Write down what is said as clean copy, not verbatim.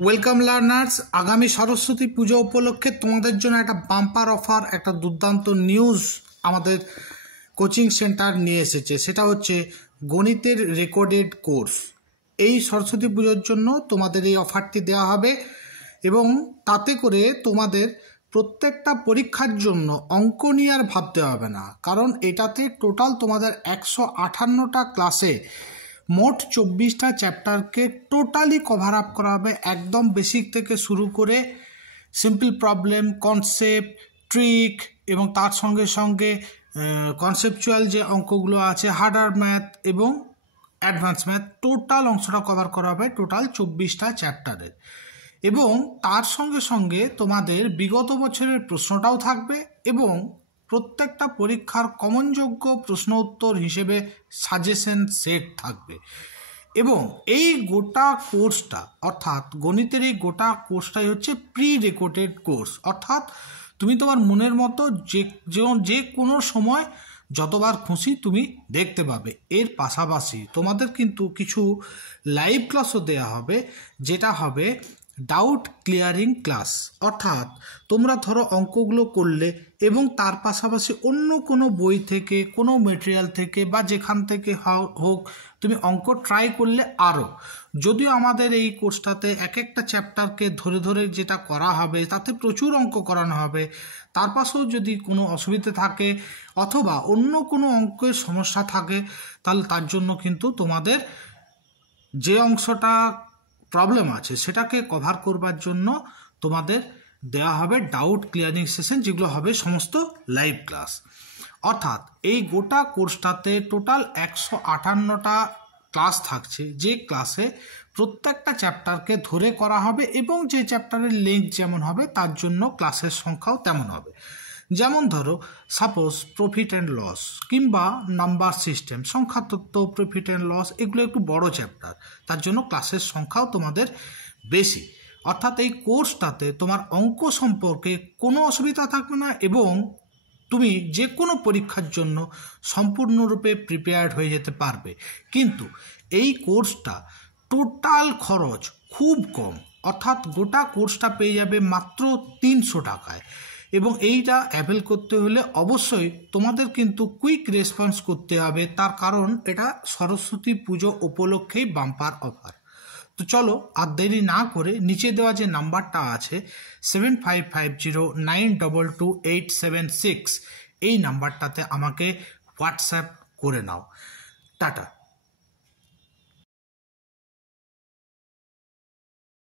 Welcome learners. আগামী সরস্বতী পুজো উপলক্ষে তোমাদের জন্য একটা বাম্পার অফার, একটা দুর্দান্ত নিউজ আমাদের কোচিং সেন্টার নিয়ে এসেছে। সেটা হচ্ছে গণিতের রেকর্ডেড কোর্স। এই সরস্বতী পুজোর জন্য তোমাদের এই অফারটি দেওয়া হবে এবং তাতে করে তোমাদের প্রত্যেকটা পরীক্ষার জন্য অঙ্ক নিয়ে আর ভাবতে হবে না, কারণ এটাতে টোটাল তোমাদের 158টা ক্লাসে মোট 24টা চ্যাপ্টারকে টোটালি কভার আপ করা হবে, একদম বেসিক থেকে শুরু করে সিম্পল প্রবলেম, কনসেপ্ট, ট্রিক এবং তার সঙ্গে সঙ্গে কনসেপচুয়াল যে অঙ্কগুলো আছে, হার্ডার ম্যাথ এবং অ্যাডভান্স ম্যাথ, টোটাল অংশটা কভার করা হবে টোটাল 24টা চ্যাপ্টারের। এবং তার সঙ্গে সঙ্গে তোমাদের বিগত বছরের প্রশ্নটাও থাকবে এবং প্রত্যেকটা পরীক্ষার কমনযোগ্য প্রশ্ন উত্তর হিসেবে সাজেশন সেট থাকবে। এবং এই গোটা কোর্সটা অর্থাৎ গণিতের এই গোটা কোর্সটাই হচ্ছে প্রি রেকর্ডেড কোর্স, অর্থাৎ তুমি তোমার মনের মতো যে কোনো সময় যতবার খুশি তুমি দেখতে পাবে। এর পাশাপাশি তোমাদের কিন্তু কিছু লাইভ ক্লাসও দেওয়া হবে, যেটা হবে ডাউট ক্লিয়ারিং ক্লাস। অর্থাৎ তোমরা ধরো অঙ্কগুলো করলে এবং তার পাশাপাশি অন্য কোনো বই থেকে, কোনো মেটেরিয়াল থেকে বা যেখান থেকে হোক তুমি অঙ্ক ট্রাই করলে আরও। যদিও আমাদের এই কোর্সটাতে এক একটা চ্যাপ্টারকে ধরে ধরে যেটা করা হবে তাতে প্রচুর অঙ্ক করানো হবে, তার পাশেও যদি কোনো অসুবিধা থাকে অথবা অন্য কোনো অঙ্কের সমস্যা থাকে তাহলে তার জন্য কিন্তু তোমাদের যে অংশটা প্রবলেম আছে সেটাকে কভার করবার জন্য তোমাদের দেওয়া হবে ডাউট ক্লিয়ারিং সেশন, যেগুলো হবে সমস্ত লাইভ ক্লাস। অর্থাৎ এই গোটা কোর্সটাতে টোটাল 158টা ক্লাস থাকছে, যে ক্লাসে প্রত্যেকটা চ্যাপ্টারকে ধরে করা হবে এবং যে চ্যাপ্টারের লেন্থ যেমন হবে তার জন্য ক্লাসের সংখ্যাও তেমন হবে। যেমন ধরো সাপোজ প্রফিট অ্যান্ড লস কিংবা নাম্বার সিস্টেম, সংখ্যাতত্ত্ব, প্রফিট অ্যান্ড লস, এগুলো একটু বড় চ্যাপ্টার, তার জন্য ক্লাসের সংখ্যাও তোমাদের বেশি। অর্থাৎ এই কোর্সটাতে তোমার অঙ্ক সম্পর্কে কোনো অসুবিধা থাকবে না এবং তুমি যে কোনো পরীক্ষার জন্য সম্পূর্ণরূপে প্রিপেয়ার্ড হয়ে যেতে পারবে। কিন্তু এই কোর্সটা টোটাল খরচ খুব কম, অর্থাৎ গোটা কোর্সটা পেয়ে যাবে মাত্র 300 টাকায়। এবং এইটা অ্যাভেল করতে হলে অবশ্যই তোমাদের কিন্তু কুইক রেসপন্স করতে হবে, তার কারণ এটা সরস্বতী পুজো উপলক্ষেই বাম্পার অফার। তো চলো আর দেরি না করে নিচে দেওয়া যে নাম্বারটা আছে 7550922876, এই নাম্বারটাতে আমাকে হোয়াটসঅ্যাপ করে নাও। টাটা।